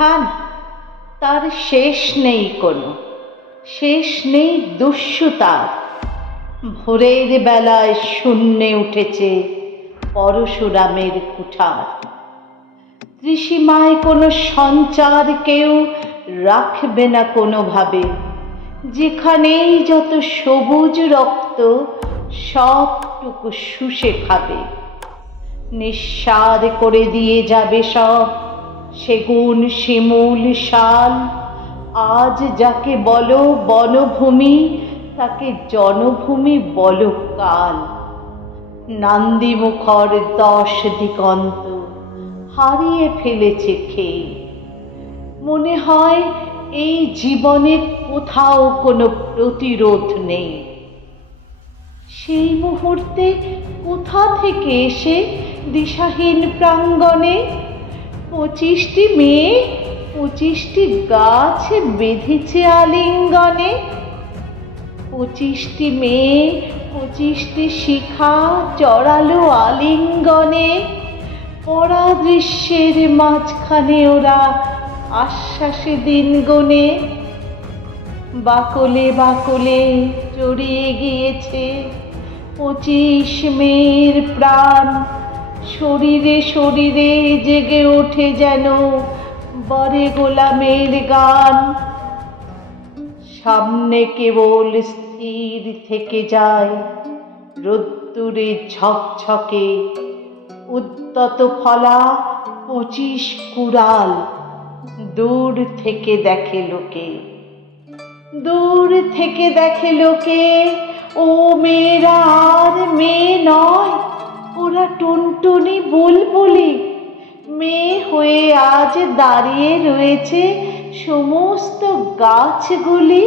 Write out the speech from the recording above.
উত্থান তার শেষ নেই কোনো, শেষ নেই দুস্যু তার। ভোরের বেলায় শূন্যে উঠেছে পরশুরামের কুঠার। ত্রিসীমায় কোনো সঞ্চার কেউ রাখবে না কোনোভাবে, যেখানেই যত সবুজ রক্ত সবটুকু শুষে খাবে। নিঃসার করে দিয়ে যাবে সব সেগুন শিমুল শাল। আজ যাকে বলো বনভূমি, তাকে জনভূমি বলো কাল। নান্দিমুখর 10 দিগন্ত হারিয়ে ফেলেছে খেয়ে। মনে হয় এই জীবনে কোথাও কোনো প্রতিরোধ নেই। সেই মুহূর্তে কোথা থেকে এসে দিশাহীন প্রাঙ্গণে 25টি মেয়ে 25টি গাছ বেঁধেছে আলিঙ্গনে। 25টি মেয়ে 25টি শিখা জড়ালো আলিঙ্গনে। পরা দৃশ্যের মাঝখানে ওরা আশ্বাসে দিন গোনে। বাকলে বাকলে জড়িয়ে গিয়েছে 25 মেয়ের প্রাণ। শরীরে শরীরে জেগে ওঠে যেন বরে গোলামের গান। সামনে কেবল স্থির থেকে যায় রোদ্দুরে ঝকঝকে উদ্যত ফলা 25 কুড়াল। দূর থেকে দেখে লোকে, দূর থেকে দেখে লোকে, ও মেয়েরা আর মেয়ে নয়, ওরা টুনটুনি বুলবুলি। মেয়ে হয়ে আজ দাঁড়িয়ে রয়েছে সমস্ত গাছগুলি।